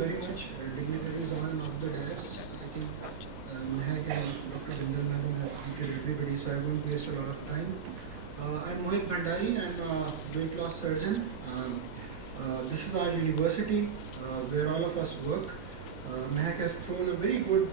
very much. Dignitaries on and off the dais. I think Mohit and Dr. Bindal madam have greeted everybody, so I won't waste a lot of time. I'm Mohit Bhandari. I'm a weight loss surgeon. This is our university where all of us work. Mohit has thrown a very good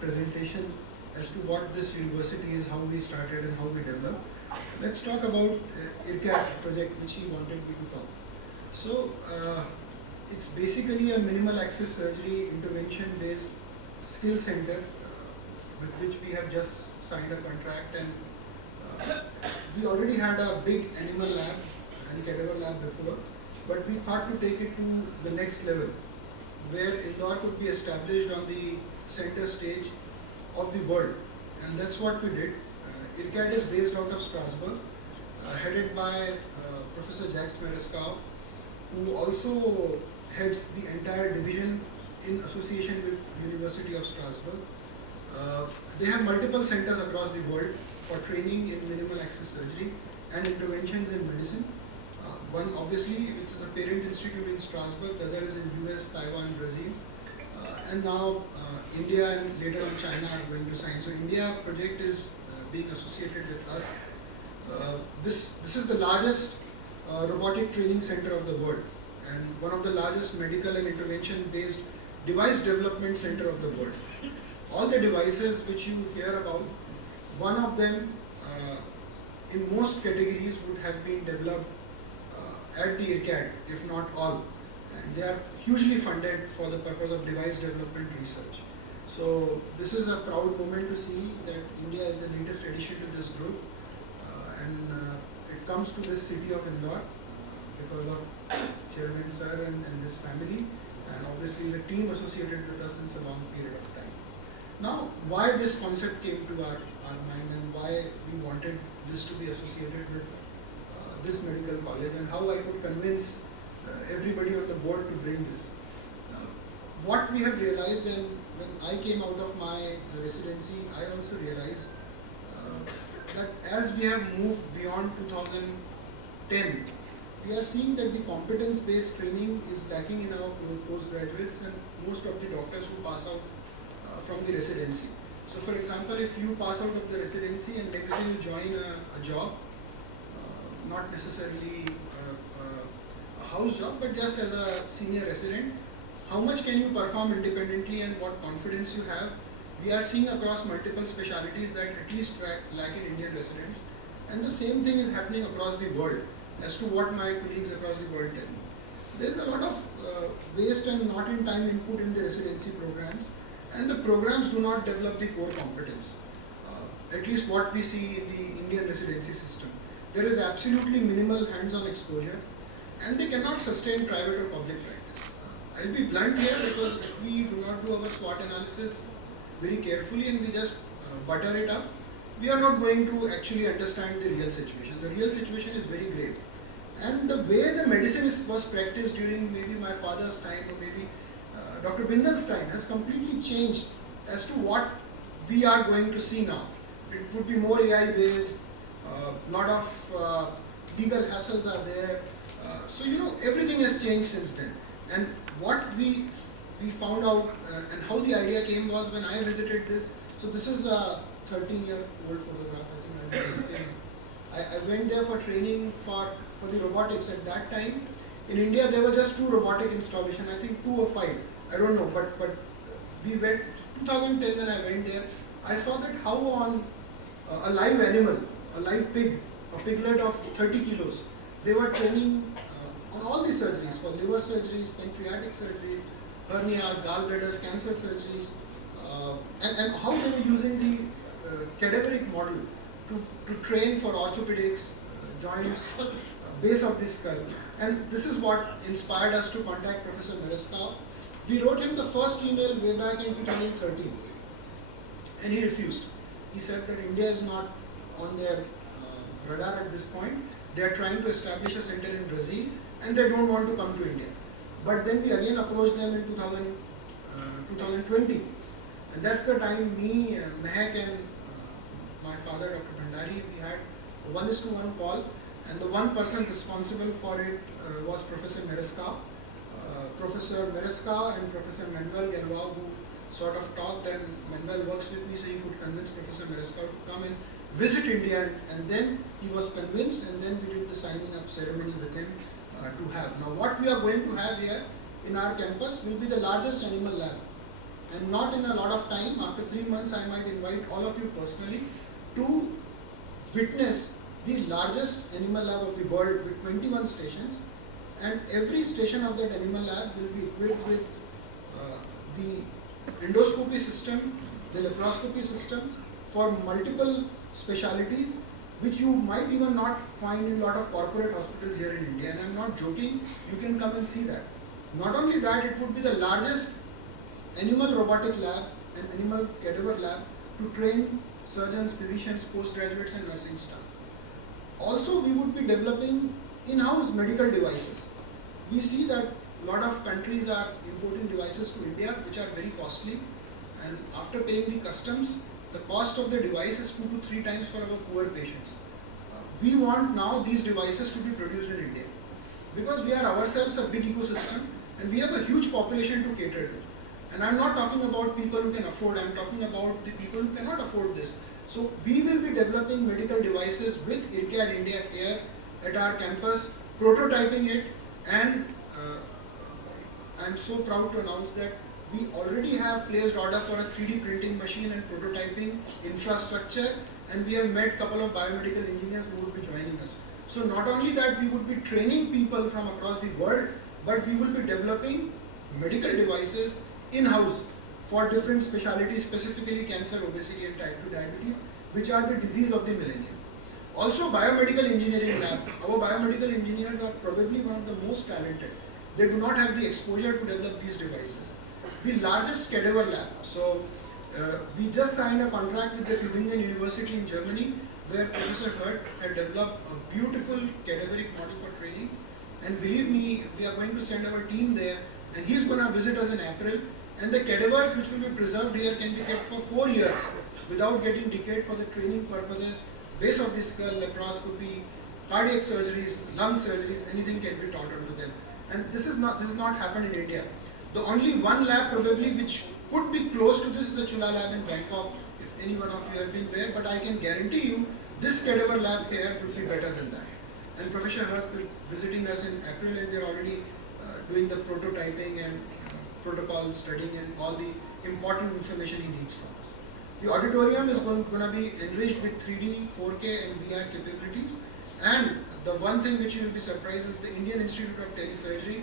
presentation as to what this university is, how we started and how we developed. Let's talk about IRCAT project, which he wanted me to talk. So it's basically a minimal access surgery intervention based skill center with which we have just signed a contract, and we already had a big animal lab and cadaver lab before, but we thought to take it to the next level where Indore could be established on the center stage of the world, and that's what we did. IRCAT is based out of Strasbourg, headed by Professor Jacques Marescau, who also heads the entire division in association with University of Strasbourg. They have multiple centers across the world for training in minimal access surgery and interventions in medicine. One obviously, which is a parent institute in Strasbourg, the other is in US, Taiwan, Brazil, and now India and later on China are going to sign. So India project is being associated with us. This is the largest robotic training center of the world, and one of the largest medical and intervention based device development center of the world. All the devices which you hear about, one of them in most categories would have been developed at the IRCAT, if not all, and they are hugely funded for the purpose of device development research. So this is a proud moment to see that India is the latest addition to this group, and it comes to this city of Indore because of Chairman Sir and this family, and obviously the team associated with us since a long period of time. Now, why this concept came to our mind and why we wanted this to be associated with this medical college, and how I could convince everybody on the board to bring this. What we have realized, and when I came out of my residency, I also realized that as we have moved beyond 2010, we are seeing that the competence-based training is lacking in our postgraduates and most of the doctors who pass out from the residency. So for example, if you pass out of the residency and next day you join a job, not necessarily a house job, but just as a senior resident, how much can you perform independently and what confidence you have? We are seeing across multiple specialities that at least lack in Indian residents, and the same thing is happening across the world as to what my colleagues across the world tell me. There is a lot of waste and not in time input in the residency programs, and the programs do not develop the core competence, at least what we see in the Indian residency system. There is absolutely minimal hands-on exposure, and they cannot sustain private or public practice. I'll be blunt here, because if we do not do our SWOT analysis very carefully and we just butter it up, we are not going to actually understand the real situation. The real situation is very grave. And the way the medicine was practiced during maybe my father's time or maybe Dr. Bindal's time has completely changed as to what we are going to see now. It would be more AI based, lot of legal hassles are there. So everything has changed since then. And what we found out and how the idea came was when I visited this. So this is a 13-year-old photograph. I think I went there for training for the robotics. At that time in India there were just 2 robotic installations, I think 2 or 5, I don't know, but we went 2010. When I went there, I saw that how on a live animal, a live pig, a piglet of 30 kilos, they were training on all these surgeries, for liver surgeries, pancreatic surgeries, hernias, gallbladders, cancer surgeries, and how they were using the cadaveric model to train for orthopedics, joints, base of the skull. And this is what inspired us to contact Professor Marescau. We wrote him the first email way back in 2013, and he refused. He said that India is not on their radar at this point. They are trying to establish a center in Brazil and they don't want to come to India. But then we again approached them in 2020, and that's the time me, Mehak and my father, Dr. Bhandari, we had a 1:1 call, and the one person responsible for it was Professor Marescau. Professor Meresca and Professor Manuel Galvao, who sort of talked, and Manuel works with me, so he could convince Professor Meresca to come and visit India, and then he was convinced, and then we did the signing up ceremony with him to have. Now what we are going to have here in our campus will be the largest animal lab, and not in a lot of time, after 3 months I might invite all of you personally to witness the largest animal lab of the world with 21 stations, and every station of that animal lab will be equipped with the endoscopy system, the laparoscopy system for multiple specialities which you might even not find in a lot of corporate hospitals here in India, and I am not joking, you can come and see that. Not only that, it would be the largest animal robotic lab and animal cadaver lab to train surgeons, physicians, postgraduates and nursing staff. Also, we would be developing in-house medical devices. We see that a lot of countries are importing devices to India which are very costly, and after paying the customs, the cost of the device is 2 to 3 times for our poor patients. We want now these devices to be produced in India, because we are ourselves a big ecosystem and we have a huge population to cater to. And I am not talking about people who can afford, I am talking about the people who cannot afford this. So we will be developing medical devices with IRCAD India here at our campus, prototyping it, and I am so proud to announce that we already have placed order for a 3D printing machine and prototyping infrastructure, and we have met a couple of biomedical engineers who would be joining us. So not only that we would be training people from across the world, but we will be developing medical devices in-house for different specialties, specifically cancer, obesity and type 2 diabetes, which are the disease of the millennium. Also biomedical engineering lab. Our biomedical engineers are probably one of the most talented. They do not have the exposure to develop these devices. The largest cadaver lab. So we just signed a contract with the Tübingen University in Germany, where Professor Hurt had developed a beautiful cadaveric model for training. And believe me, we are going to send our team there, and he is going to visit us in April. And the cadavers which will be preserved here can be kept for 4 years without getting decayed for the training purposes. Base of the skull, laparoscopy, cardiac surgeries, lung surgeries, anything can be taught onto them. And this is not happened in India. The only one lab probably which could be close to this is the Chula lab in Bangkok, if any one of you have been there, but I can guarantee you this cadaver lab here would be better than that. And Professor Hurst will be visiting us in April, and we are already doing the prototyping and protocol studying and all the important information he needs from us. The auditorium is going to be enriched with 3D, 4K and VR capabilities, and the one thing which you will be surprised is the Indian Institute of Telesurgery,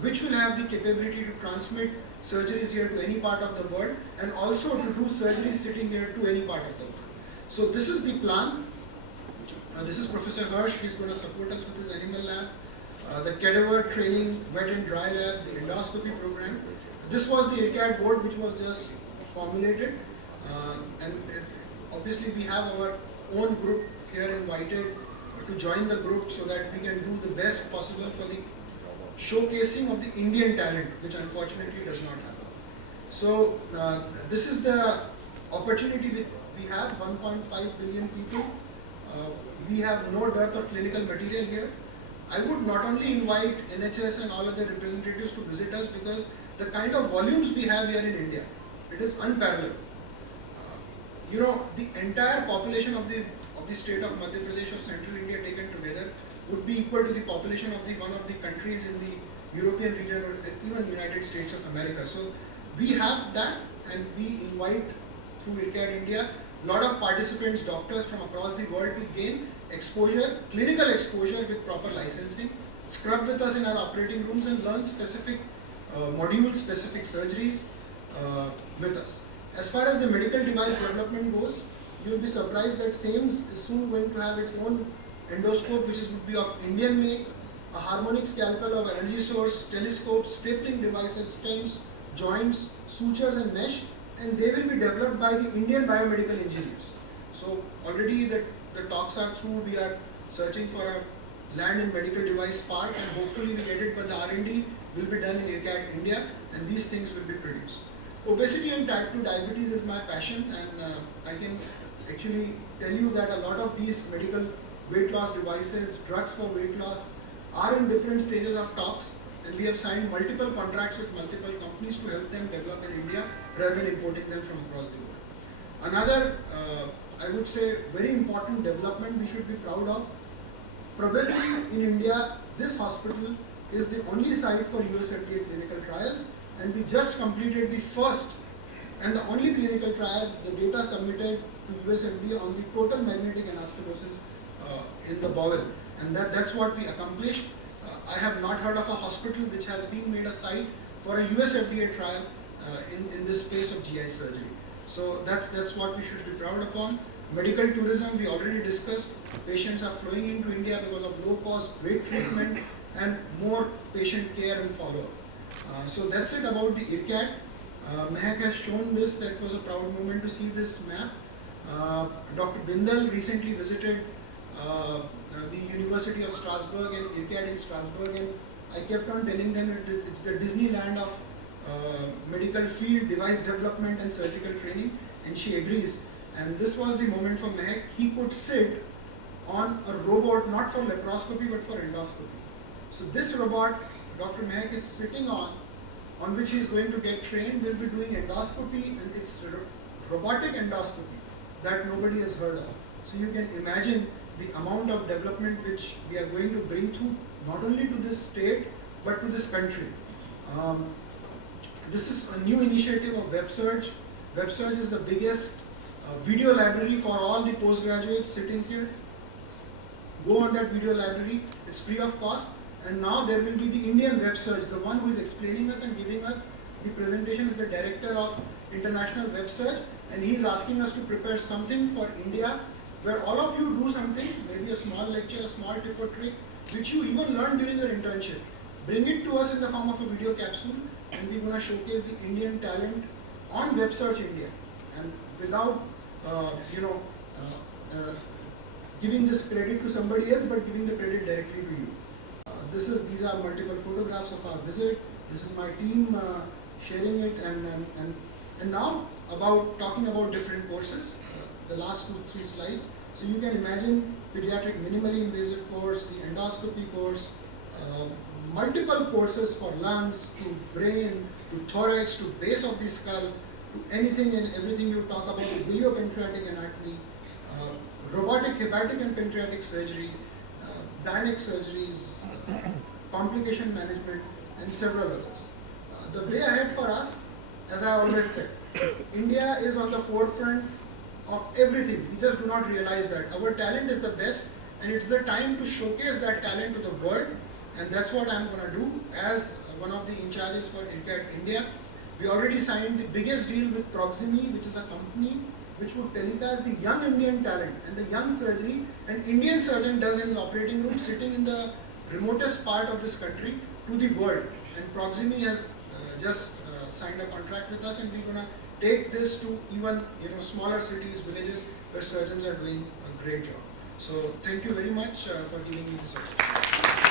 which will have the capability to transmit surgeries here to any part of the world, and also to do surgeries sitting here to any part of the world. So this is the plan. This is Professor Hirsch. He is going to support us with his animal lab, the cadaver training wet and dry lab, the endoscopy program. This was the IRCAD board which was just formulated, and obviously we have our own group here invited to join the group so that we can do the best possible for the showcasing of the Indian talent, which unfortunately does not happen. So this is the opportunity that we have, 1.5 billion people. We have no dearth of clinical material here. I would not only invite NHS and all other representatives to visit us, because the kind of volumes we have here in India, it is unparalleled. You know, the entire population of the state of Madhya Pradesh or Central India taken together would be equal to the population of one of the countries in the European region or even United States of America. So we have that, and we invite through IRCAD India a lot of participants, doctors from across the world to gain exposure, clinical exposure with proper licensing, scrub with us in our operating rooms and learn specific modules, specific surgeries with us. As far as the medical device development goes, you will be surprised that SAMES is soon going to have its own endoscope, which would be of Indian make, a harmonic scalpel of energy source, telescopes, stapling devices, stents, joints, sutures and mesh, and they will be developed by the Indian biomedical engineers. So already the talks are through. We are searching for a land in medical device park, and hopefully we get it, but the R&D will be done in IRCAD India, and these things will be produced. Obesity and type 2 diabetes is my passion, and I can actually tell you that a lot of these medical weight loss devices, drugs for weight loss, are in different stages of talks. and we have signed multiple contracts with multiple companies to help them develop in India rather than importing them from across the world. Another, I would say, very important development we should be proud of. Probably in India, this hospital is the only site for US FDA clinical trials, and we just completed the first and the only clinical trial, the data submitted to US FDA on the total magnetic anastomosis in the bowel, and that's what we accomplished. I have not heard of a hospital which has been made a site for a US FDA trial in this space of GI surgery. So that's what we should be proud upon. Medical tourism, we already discussed. Patients are flowing into India because of low cost, great treatment, and more patient care and follow-up. So that's it about the IRCAD. Mehak has shown this. That was a proud moment to see this map. Dr. Bindal recently visited the University of Strasbourg and IRCAD in Strasbourg, and I kept on telling them that it's the Disneyland of medical field, device development and surgical training, and she agrees. And this was the moment for Mehak. He could sit on a robot, not for laparoscopy but for endoscopy. So this robot Dr. Mehak is sitting on which he is going to get trained, will be doing endoscopy, and it's robotic endoscopy that nobody has heard of. So you can imagine the amount of development which we are going to bring to not only to this state but to this country. This is a new initiative of WebSurge. WebSurge is the biggest video library for all the postgraduates sitting here. Go on that video library, it's free of cost, and now there will be the Indian WebSurge. The one who is explaining us and giving us the presentation is the director of International WebSurge, and he is asking us to prepare something for India where all of you do something, maybe a small lecture, a small tip or trick, which you even learned during your internship. Bring it to us in the form of a video capsule, and we're going to showcase the Indian talent on WebSearch India. And without giving this credit to somebody else, but giving the credit directly to you. These are multiple photographs of our visit. This is my team sharing it, and now talking about different courses. The last 2-3 slides. So you can imagine pediatric minimally invasive course, the endoscopy course, multiple courses for lungs to brain to thorax to base of the skull to anything and everything you talk about, the biliopancreatic anatomy, robotic hepatic and pancreatic surgery, gynec surgeries, complication management, and several others. The way ahead for us, as I always said, India is on the forefront of everything. We just do not realize that. Our talent is the best, and it's the time to showcase that talent to the world, and that's what I'm going to do as one of the in charges for IRCAD India. We already signed the biggest deal with Proximi, which is a company which would telecast the young Indian talent and the young surgery an Indian surgeon does in his operating room sitting in the remotest part of this country to the world. And Proximi has just signed a contract with us, and we're going to take this to even smaller cities, villages where surgeons are doing a great job. So thank you very much for giving me this opportunity.